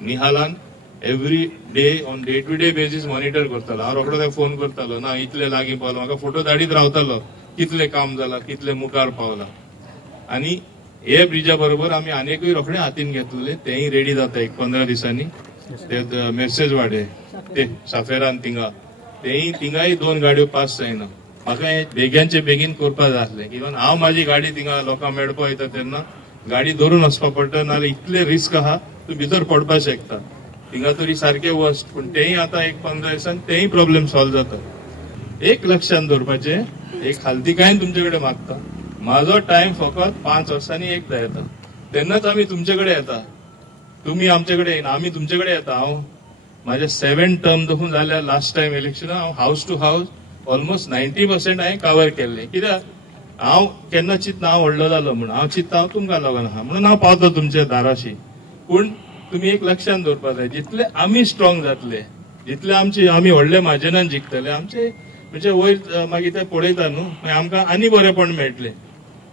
निहालान every day on day to day basis monitor करतालो. हांव रोखडो phone करतालो, ना इतले लागीं पावलो, म्हाका फोटो धाडीत रावतालो कितले काम जाला, कितले मुखार पावला. आनी हे ब्रिजा बरोबर आमी आनीकूय रोखडे हातीन घेतलेले, तेय रेडी जाता एक 15 दिसांनी. ते मेसेज वाडे ते साफेरान तिंगाय 2 गाडयो पास जायना. म्हाका हे बेग्यांचे बेगीन करपा जाय आसलें, कित्याक हांव म्हाजी गाडी थिंगा लोकांक मेळपा वयता तेन्ना गाडी धरून वचपा पडटा, नाल्यार इतले रिस्क आहा तूं भितर पडपाक शकता. थिंगा तरी सारखे वस्ट, पूण तेय आतां एक 15 दिसान तेय प्रॉब्लेम सॉल्व जाता. एक लक्षात दवरपाचें, एक खालतीकायेन तुमचे कडेन मागता, म्हाजो टायम फकत 5 वर्सांनी एकदा येता, तेन्नाच आमी तुमचे कडेन येता. तुम्ही आमचे कडेन येना, आमी तुमचे कडेन येता. हांव म्हाजे 7 टर्म देखून जाल्यार लास्ट टायम इलेक्शन हांव हाऊस टू हाऊस ऑलमोस्ट 90% हांवें कव्हर केल्लें. कित्याक हांव केन्ना चिंतना हांव व्हडलो जालो म्हणून, हांव चिंतता हांव तुमकां लागून आहा म्हणून हांव पावता तुमच्या दाराशी. पूण तुम्ही एक लक्षात दवरपाक जाय, जितले आमी स्ट्रॉंग जातले, जितले आमी व्हडले मार्जिनान जिखतले, आमचे म्हणजे वयर मागीर ते पळयता न्हू, मागीर आमकां आनी बरेपण मेळटलें.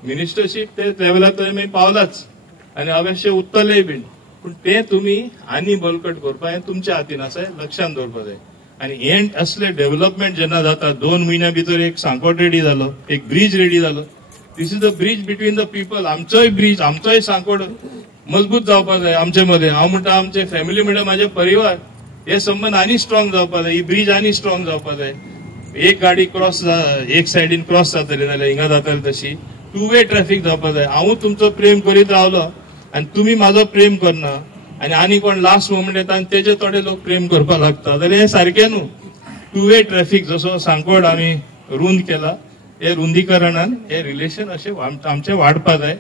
मिनिस्टरशीप ते लेवलार तर मागीर पावलाच आनी अवश्य उत्तलेय बीन, पूण ते तुमी आनी बळकट करपा हें तुमच्या हातीन आसा, लक्षात दवरपा जाय. आनी हे असले डेव्हलपमेंट जेन्ना जाता, 2 म्हयन्या भितर एक सांकोट रेडी जालो, एक ब्रिज रेडी जालो. This is the bridge between the people. आमचोय ब्रिज, आमचोय सांकोट मजबूत जावपा जाय आमचे मदें. हांव म्हणटा आमचे फॅमिली म्हणटा म्हाजे परिवार, हे संबंध आनी स्ट्रॉंग जावपा जाय, ही ब्रिज आनी स्ट्रॉंग जावपा जाय. एक गाडी क्रॉस एक सायडीन क्रॉस जातली जाल्यार हिंगा जाताली तशी 2 वे ट्रॅफिक जावपा जाय. हांवूच तुमचो प्रेम करीत रावलो आनी तुमी म्हाजो प्रेम करना, आनी कोण लास्ट मोमेंट येता आनी तेजे थोडे लोक प्रेम करपाक लागता, जाल्यार हे सारखें न्हू. 2 वे ट्रॅफिक जसो सांकोड आमी रुंद केला, हे रुंदीकरणान हे रिलेशन अशें आमचे वाडपा जाय,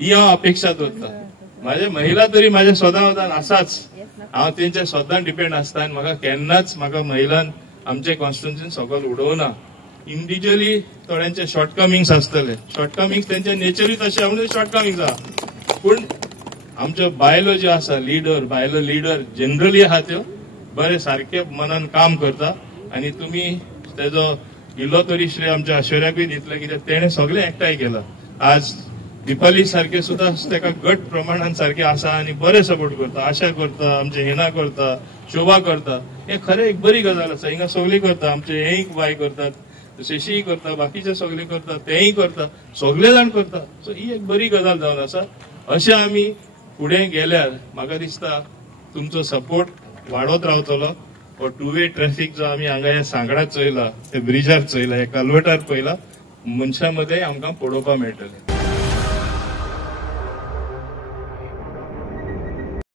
ही हांव अपेक्षा दवरता. म्हाजे महिला तरी म्हाजे सदां आसाच, हांव तेंचे सदां डिपेंड आसता आनी म्हाका केन्नाच महिलान आमचे कॉन्स्टिट्युएन्सीन सकयल उडोवना. इंडिव्हिज्युअली थोड्यांचे शॉर्टकमिंग्स आसतले, शॉर्टकमिंग्स तेंचे नेचरूच अशें म्हणून शॉर्टकमिंग्स आहा. पूण आमच्यो बायलो ज्यो आसा बायलो लिडर जनरली आहा त्यो बरे सारखे मनान काम करता. आनी तुमी तेजो इल्लो तरी श्रेय आमच्या ऐश्वर्याकूय दितले, कित्याक तेणें सगळें एकठांय केलां. आज दिपाली सारखे सुद्धा तेका गट प्रमाणान सारखे आसा आनी बरे सपोर्ट करता, आशा करता, आमचे हेना करता, शोभा करता. हे खरें एक बरी गजाल आसा. हिंगा सगळीं करता, आमचे हेय बाय करतात, शेशीय करता, बाकीचे सगळे करता, तेय करता, सगळे जाण करता. सो ही एक बरी गजाल जावन आसा. अशें आमी फुडें गेल्यार म्हाका दिसता तुमचो सपोर्ट वाडत रावतलो. हो 2 वे ट्रॅफिक जो आमी हांगा ह्या सांगडात चयला, ते ब्रिजार चयला, हे कल्वटार पयला, मनशां मदें आमकां पळोवपाक मेळटलें.